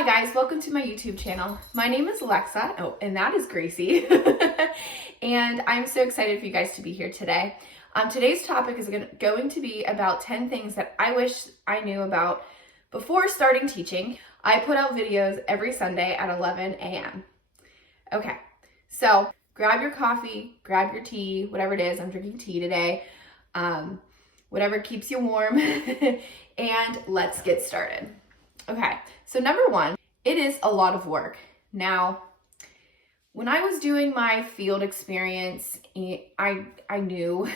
Hi guys, welcome to my YouTube channel. My name is Alexa, and that is Gracie. And I'm so excited for you guys to be here today. Today's topic is going to be about 10 things that I wish I knew about before starting teaching. I put out videos every Sunday at 11 a.m. Okay, so grab your coffee, grab your tea, whatever it is. I'm drinking tea today. Whatever keeps you warm, and let's get started. Okay, so number one, it is a lot of work. Now, when I was doing my field experience, I knew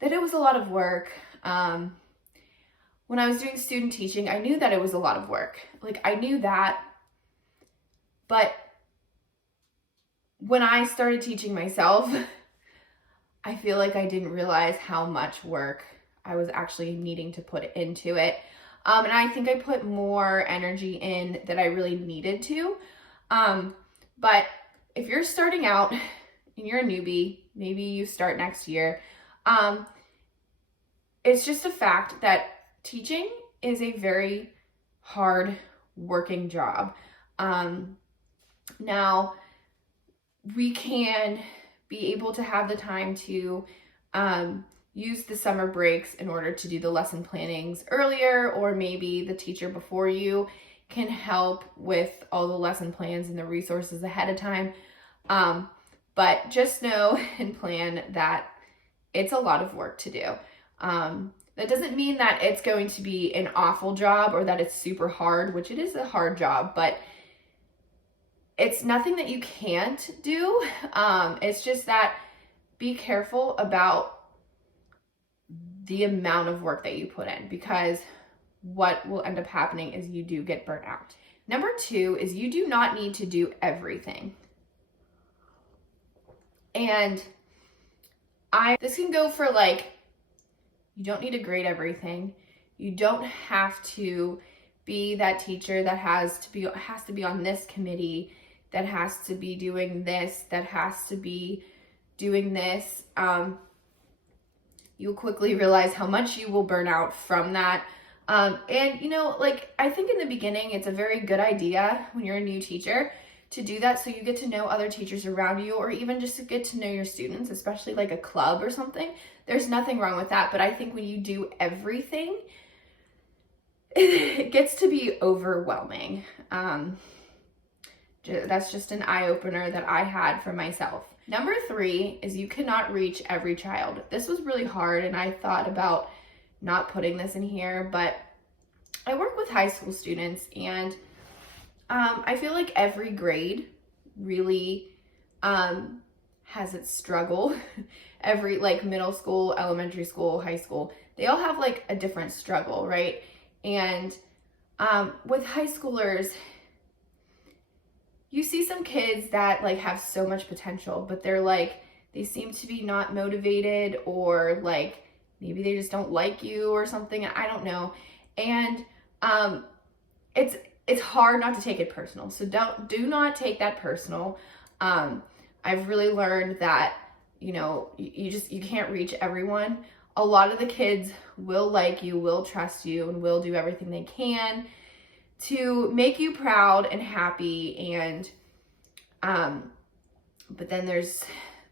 that it was a lot of work. When I was doing student teaching, I knew that it was a lot of work. Like, I knew that, but when I started teaching myself, I feel like I didn't realize how much work I was actually needing to put into it. And I think I put more energy in than I really needed to. But if you're starting out and you're a newbie, maybe you start next year, it's just a fact that teaching is a very hard working job. Now, we can be able to have the time to use the summer breaks in order to do the lesson plannings earlier, or maybe the teacher before you can help with all the lesson plans and the resources ahead of time. But just know and plan that it's a lot of work to do. That doesn't mean that it's going to be an awful job or that it's super hard, which it is a hard job, but it's nothing that you can't do. It's just that be careful about the amount of work that you put in, because what will end up happening is you do get burnt out. Number two is you do not need to do everything. And this can go for like, you don't need to grade everything. You don't have to be that teacher that has to be on this committee, that has to be doing this, that has to be doing this. You'll quickly realize how much you will burn out from that. And I think in the beginning, it's a very good idea when you're a new teacher to do that, so you get to know other teachers around you, or even just to get to know your students, especially like a club or something. There's nothing wrong with that, but I think when you do everything, it gets to be overwhelming. That's just an eye-opener that I had for myself. Number three is you cannot reach every child. This was really hard, and I thought about not putting this in here, but I work with high school students, and I feel like every grade really has its struggle. Every, like, middle school, elementary school, high school, they all have like a different struggle, right? And with high schoolers, you see some kids that like have so much potential, but they seem to be not motivated, or like maybe they just don't like you or something. I don't know. And it's hard not to take it personal. So do not take that personal. I've really learned that, you can't reach everyone. A lot of the kids will like you, will trust you, and will do everything they can to make you proud and happy. And but then there's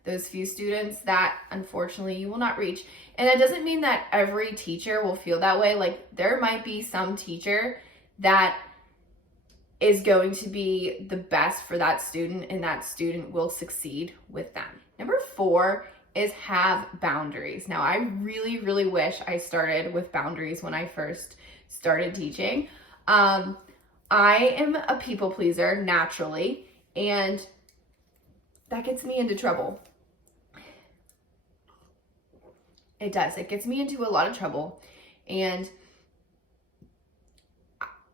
those few students that unfortunately you will not reach. And that doesn't mean that every teacher will feel that way. Like, there might be some teacher that is going to be the best for that student, and that student will succeed with them. Number four is have boundaries. Now, I really, really wish I started with boundaries when I first started teaching. I am a people pleaser naturally, and that gets me into trouble. It does. It gets me into a lot of trouble. And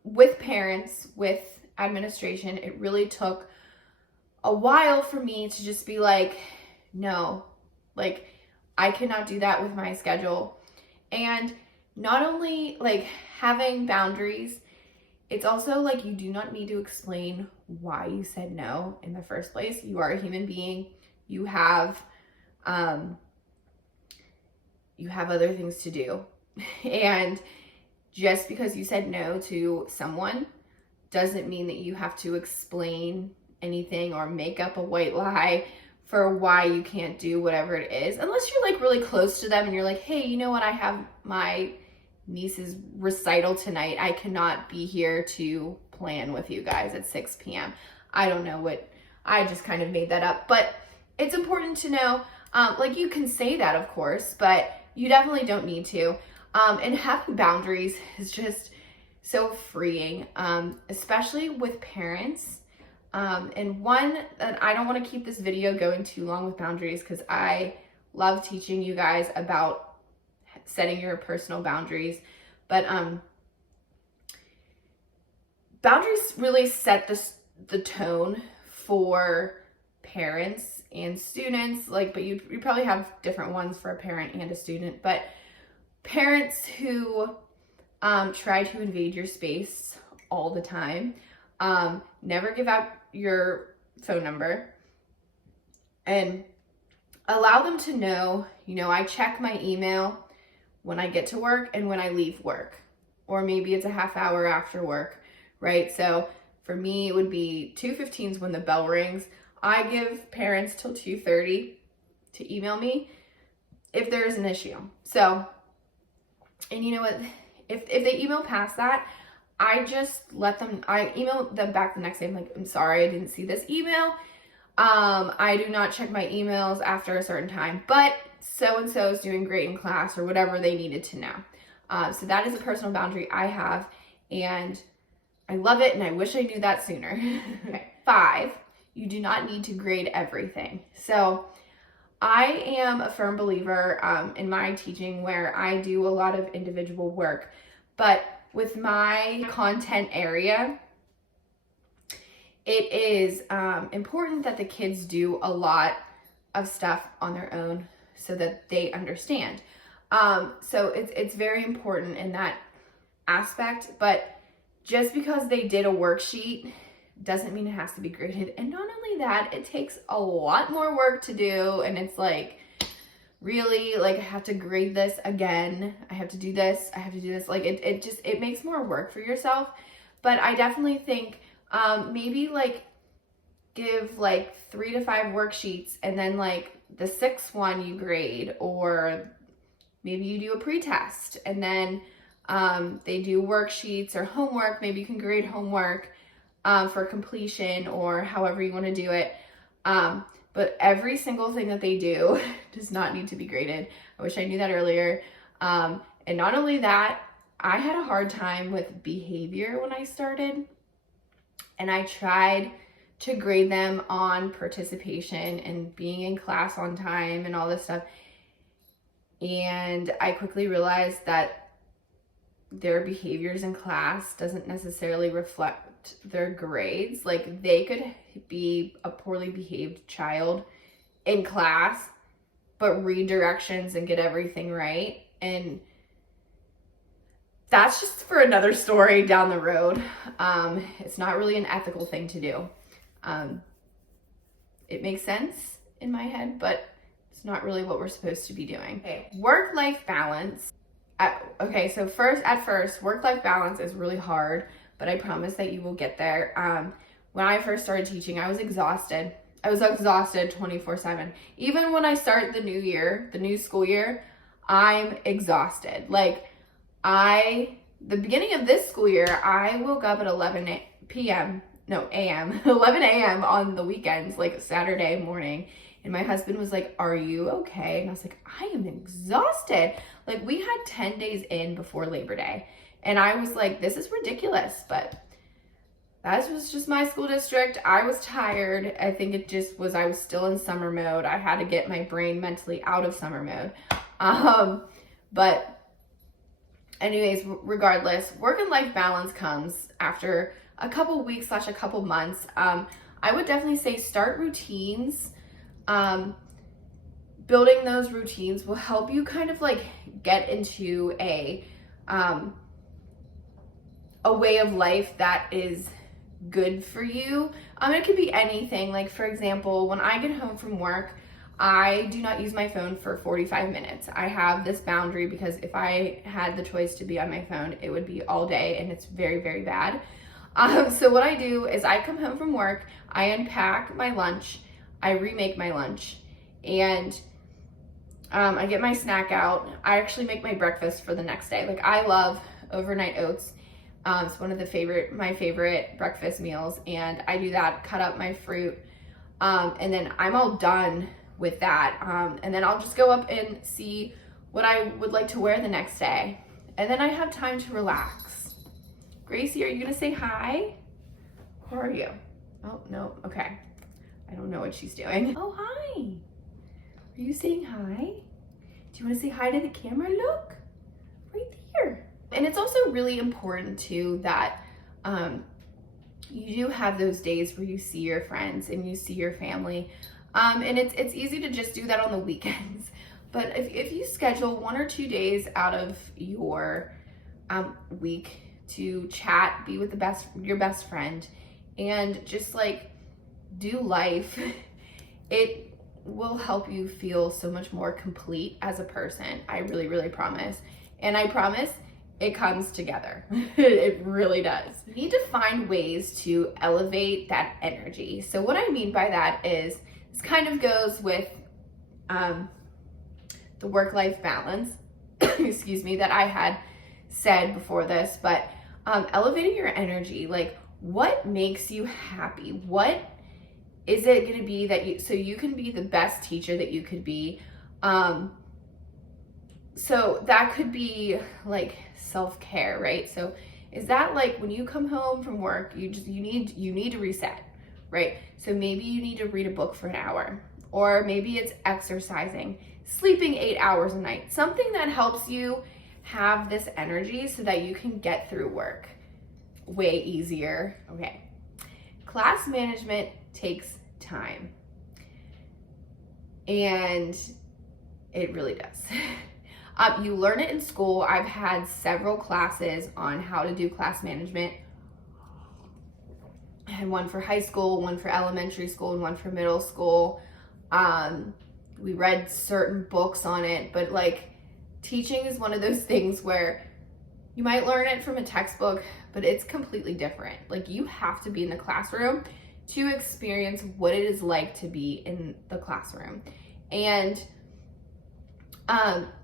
with parents, with administration, it really took a while for me to just be like, no, like, I cannot do that with my schedule. And not only like having boundaries, it's also like you do not need to explain why you said no in the first place. You are a human being. You have other things to do. And just because you said no to someone doesn't mean that you have to explain anything or make up a white lie for why you can't do whatever it is, unless you're like really close to them and you're like, hey, you know what, I have my niece's recital tonight, I cannot be here to plan with you guys at 6 p.m. I don't know what, I just kind of made that up, but it's important to know, like you can say that of course, but you definitely don't need to. And having boundaries is just so freeing, especially with parents. And one, that I don't want to keep this video going too long with boundaries because I love teaching you guys about setting your personal boundaries, but boundaries really set the tone for parents and students, like, but you probably have different ones for a parent and a student, but parents who try to invade your space all the time, never give out your phone number, and allow them to know, you know, I check my email when I get to work and when I leave work, or maybe it's a half hour after work, right? So for me, it would be 2:15 is when the bell rings. I give parents till 2:30 to email me if there is an issue. So, and you know what, if they email past that, I just I email them back the next day. I'm like, I'm sorry, I didn't see this email. I do not check my emails after a certain time, but so-and-so is doing great in class, or whatever they needed to know. So that is a personal boundary I have, and I love it, and I wish I knew that sooner. Okay. 5, you do not need to grade everything. So I am a firm believer in my teaching where I do a lot of individual work, but with my content area, it is important that the kids do a lot of stuff on their own so that they understand. So it's very important in that aspect, but just because they did a worksheet doesn't mean it has to be graded. And not only that, it takes a lot more work to do, and it's like, really, like, I have to grade this again, I have to do this, I have to do this, like it makes more work for yourself. But I definitely think maybe like give like 3 to 5 worksheets, and then like the 6th one you grade, or maybe you do a pretest and then they do worksheets or homework. Maybe you can grade homework for completion, or however you want to do it. But every single thing that they do does not need to be graded. I wish I knew that earlier. And not only that, I had a hard time with behavior when I started, and I tried to grade them on participation and being in class on time and all this stuff. And I quickly realized that their behaviors in class doesn't necessarily reflect their grades. Like, they could be a poorly behaved child in class, but read directions and get everything right. And that's just for another story down the road. It's not really an ethical thing to do. It makes sense in my head, but it's not really what we're supposed to be doing. Okay, work-life balance. Okay, so at first, work-life balance is really hard, but I promise that you will get there. When I first started teaching, I was exhausted. I was exhausted 24/7. Even when I start the new school year, I'm exhausted. Like, the beginning of this school year, I woke up at 11 a.m. 11 a.m. on the weekends, like Saturday morning. And my husband was like, are you okay? And I was like, I am exhausted. Like, we had 10 days in before Labor Day. And I was like, this is ridiculous. But that was just my school district. I was tired. I think it just was, I was still in summer mode. I had to get my brain mentally out of summer mode. But anyways, regardless, work and life balance comes after a couple weeks / a couple months. I would definitely say start routines. Building those routines will help you kind of like get into a way of life that is good for you. It could be anything. Like, for example, when I get home from work, I do not use my phone for 45 minutes. I have this boundary because if I had the choice to be on my phone, it would be all day, and it's very, very bad. So what I do is I come home from work, I unpack my lunch, I remake my lunch, and I get my snack out. I actually make my breakfast for the next day. Like, I love overnight oats. It's one of my favorite breakfast meals, and I do that, cut up my fruit, and then I'm all done with that. And then I'll just go up and see what I would like to wear the next day. And then I have time to relax. Gracie, are you gonna say hi? How are you? Oh, no, okay. I don't know what she's doing. Oh, hi. Are you saying hi? Do you wanna say hi to the camera? Look, right there. And it's also really important too that you do have those days where you see your friends and you see your family. And it's easy to just do that on the weekends. But if you schedule 1 or 2 days out of your week to chat, be with your best friend, and just like do life, it will help you feel so much more complete as a person. I really, really promise. And I promise it comes together. It really does. You need to find ways to elevate that energy. So what I mean by that is, this kind of goes with the work-life balance, excuse me, that I had said before this, but elevating your energy, like what makes you happy? What is it going to be so you can be the best teacher that you could be? So that could be like self-care, right? So is that like when you come home from work, you need to reset, right? So maybe you need to read a book for an hour, or maybe it's exercising, sleeping 8 hours a night, something that helps you have this energy so that you can get through work way easier. Okay. Class management takes time. And it really does. You learn it in school. I've had several classes on how to do class management. I had one for high school, one for elementary school, and one for middle school. We read certain books on it, but like teaching is one of those things where you might learn it from a textbook, but it's completely different. Like, you have to be in the classroom to experience what it is like to be in the classroom. And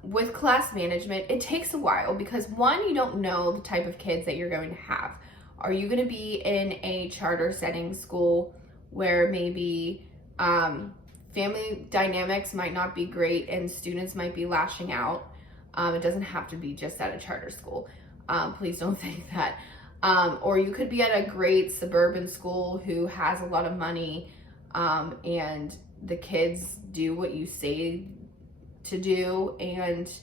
with class management, it takes a while because, one, you don't know the type of kids that you're going to have. Are you going to be in a charter setting school where maybe family dynamics might not be great and students might be lashing out? It doesn't have to be just at a charter school. Please don't think that. Or you could be at a great suburban school who has a lot of money, and the kids do what you say to do, and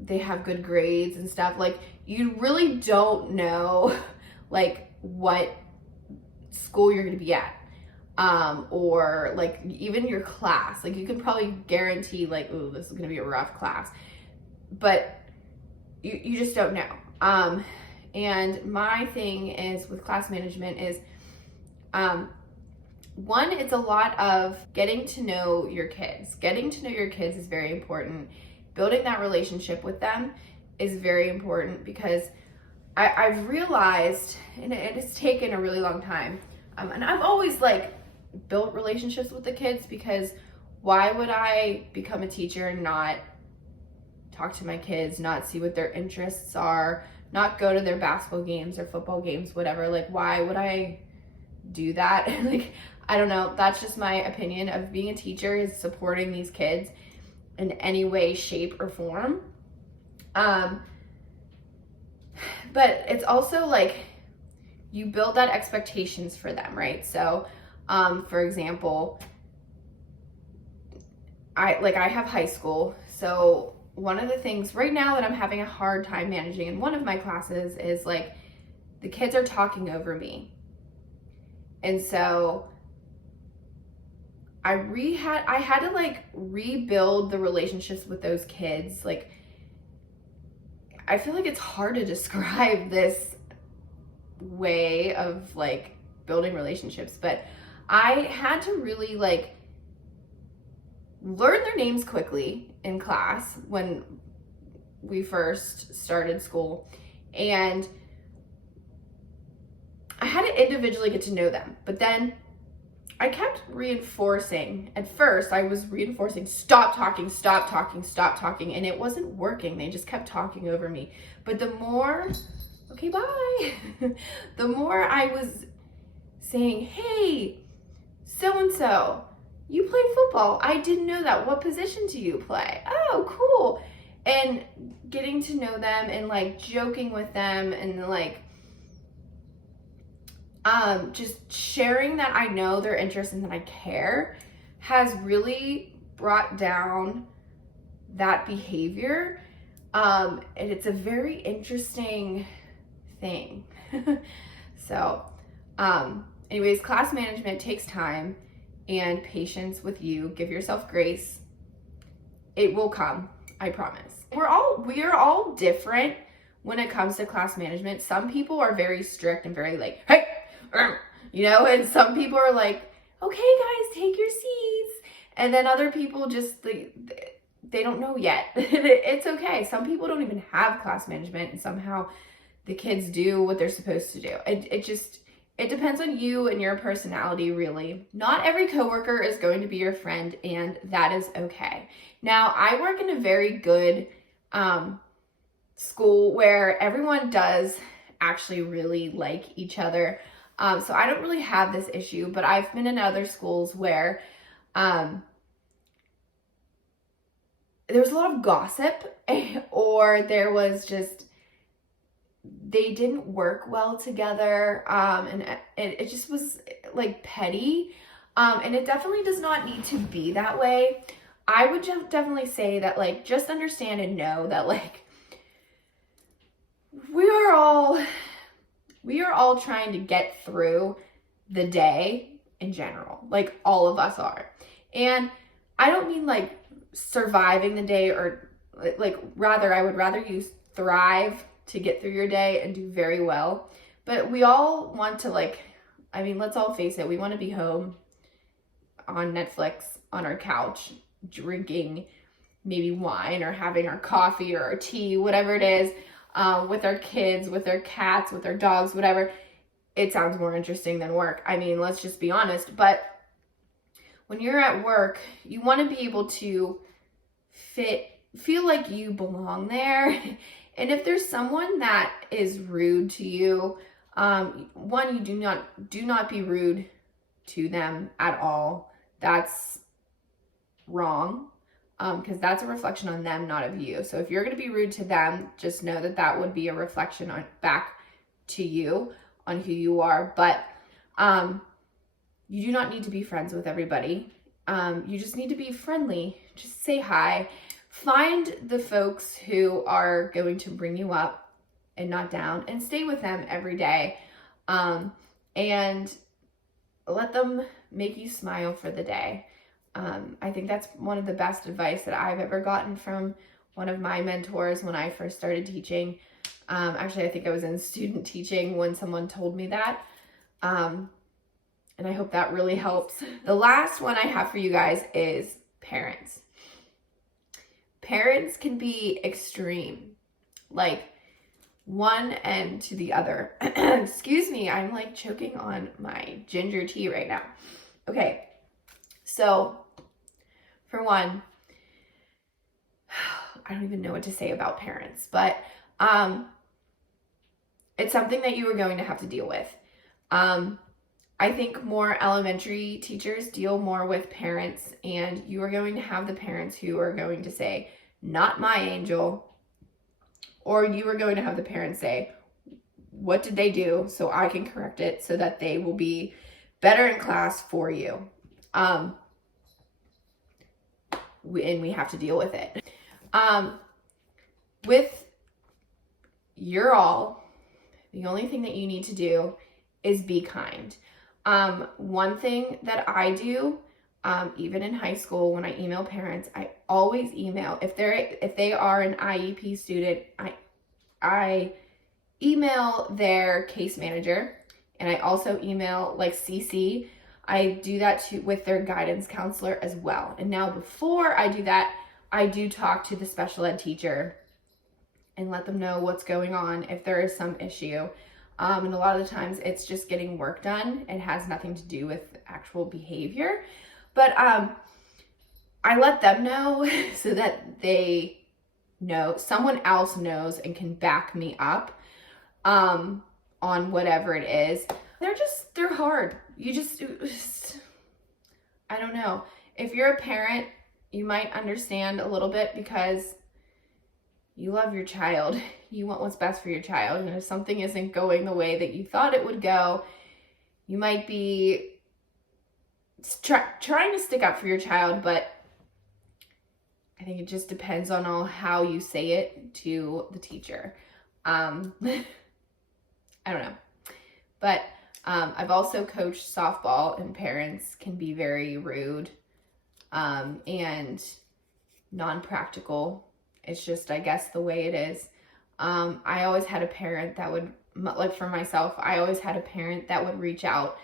they have good grades and stuff. Like, you really don't know like what school you're going to be at, or like even your class. Like, you can probably guarantee like, oh, this is going to be a rough class, but you just don't know. And my thing is with class management is, one, it's a lot of getting to know your kids. Getting to know your kids is very important. Building that relationship with them is very important, because I've realized, and it has taken a really long time, and I've always like built relationships with the kids, because why would I become a teacher and not talk to my kids, not see what their interests are, not go to their basketball games or football games, whatever? Like, why would I do that? Like, I don't know. That's just my opinion of being a teacher, is supporting these kids in any way, shape, or form. But it's also like you build that expectations for them, right? So, for example, I have high school. So one of the things right now that I'm having a hard time managing in one of my classes is like the kids are talking over me. And so I had to like rebuild the relationships with those kids. Like, I feel like it's hard to describe this way of like building relationships, but I had to really like learn their names quickly in class when we first started school. And had to individually get to know them. But then I kept reinforcing. At first, I was reinforcing, stop talking, stop talking, stop talking. And it wasn't working. They just kept talking over me. But the more, okay, bye. The more I was saying, hey, so-and-so, you play football. I didn't know that. What position do you play? Oh, cool. And getting to know them and like joking with them and like just sharing that I know their interests and that I care has really brought down that behavior. And it's a very interesting thing. So, anyways, class management takes time and patience with you. Give yourself grace. It will come, I promise. We are all different when it comes to class management. Some people are very strict and very like, hey, you know, and some people are like, okay, guys, take your seats. And then other people just, they don't know yet. It's okay. Some people don't even have class management, and somehow the kids do what they're supposed to do. It depends on you and your personality, really. Not every coworker is going to be your friend, and that is okay. Now, I work in a very good school where everyone does actually really like each other. So I don't really have this issue, but I've been in other schools where there was a lot of gossip, or there was just, they didn't work well together, and it just was like petty, and it definitely does not need to be that way. I would definitely say that, like, just understand and know that, like, we are all trying to get through the day in general. Like, all of us are. And I don't mean like surviving the day, or like, rather, I would rather you thrive to get through your day and do very well. But we all want to, like, I mean, let's all face it, we want to be home on Netflix on our couch, drinking maybe wine or having our coffee or our tea, whatever it is, with our kids, with our cats, with our dogs, whatever. It sounds more interesting than work. I mean, let's just be honest. But when you're at work, you want to be able to feel like you belong there. And if there's someone that is rude to you, one, you do not be rude to them at all. That's wrong, because that's a reflection on them, not of you. So if you're going to be rude to them, just know that that would be a reflection on back to you on who you are. But you do not need to be friends with everybody. You just need to be friendly. Just say hi. Find the folks who are going to bring you up and not down, and stay with them every day, and let them make you smile for the day. I think that's one of the best advice that I've ever gotten from one of my mentors when I first started teaching. Actually, I think I was in student teaching when someone told me that. And I hope that really helps. The last one I have for you guys is parents. Parents can be extreme, like one end to the other. Excuse me, I'm like choking on my ginger tea right now. Okay, so for one, I don't even know what to say about parents, but it's something that you are going to have to deal with. I think more elementary teachers deal more with parents, and you are going to have the parents who are going to say, not my angel, or you are going to have the parents say, what did they do so I can correct it so that they will be better in class for you. And we have to deal with it. With your all, the only thing that you need to do is be kind. One thing that I do, even in high school, when I email parents, I always email, if they are an IEP student, I email their case manager, and I also email like CC. I do that with their guidance counselor as well. And now before I do that, I do talk to the special ed teacher and let them know what's going on if there is some issue. And a lot of the times it's just getting work done. It has nothing to do with actual behavior. But I let them know so that they know, someone else knows and can back me up on whatever it is. They're hard. I don't know. If you're a parent, you might understand a little bit because you love your child. You want what's best for your child. And if something isn't going the way that you thought it would go, you might be trying to stick up for your child, but I think it just depends on how you say it to the teacher. I don't know. But I've also coached softball, and parents can be very rude and non-practical. It's just, I guess, the way it is. I always had a parent that would, like for myself, I always had a parent that would reach out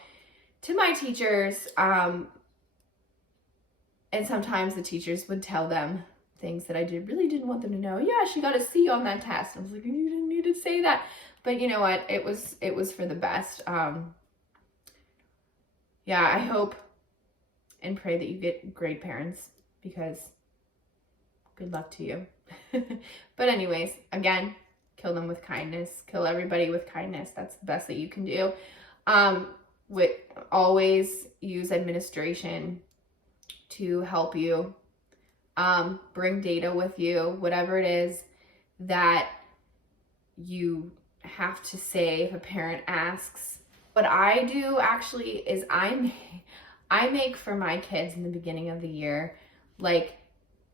to my teachers, and sometimes the teachers would tell them things that I really didn't want them to know. Yeah, she got a C on that test. I was like, you didn't need to say that. But you know what? It was for the best. Yeah, I hope and pray that you get great parents, because good luck to you. But anyways, again, kill them with kindness. Kill everybody with kindness. That's the best that you can do. Always use administration to help you. Bring data with you, whatever it is that you have to say if a parent asks. What I do actually is I make for my kids in the beginning of the year like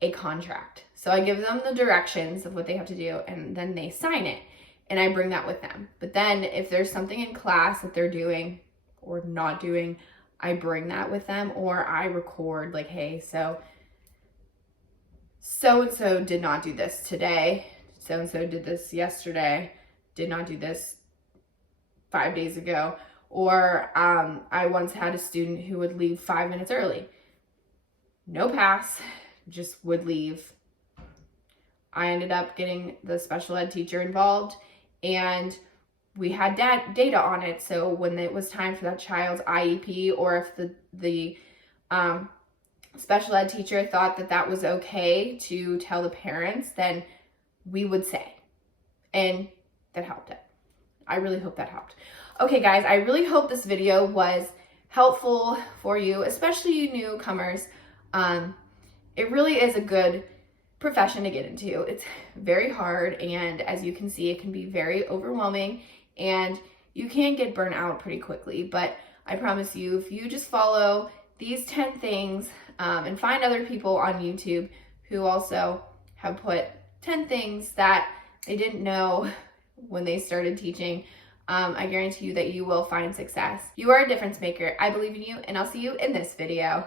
a contract. So I give them the directions of what they have to do, and then they sign it, and I bring that with them. But then if there's something in class that they're doing or not doing, I bring that with them, or I record like, hey, so-and-so did not do this today. So-and-so did this yesterday, did not do this 5 days ago. Or I once had a student who would leave 5 minutes early. No pass, just would leave. I ended up getting the special ed teacher involved, and we had data on it. So when it was time for that child's IEP, or if the special ed teacher thought that was okay to tell the parents, then we would say, and that helped it. I really hope that helped. Okay, guys, I really hope this video was helpful for you, especially you newcomers. It really is a good profession to get into. It's very hard, and as you can see, it can be very overwhelming, and you can get burnt out pretty quickly. But I promise you, if you just follow these 10 things and find other people on YouTube who also have put 10 things that they didn't know when they started teaching, I guarantee you that you will find success. You are a difference maker. I believe in you, and I'll see you in this video.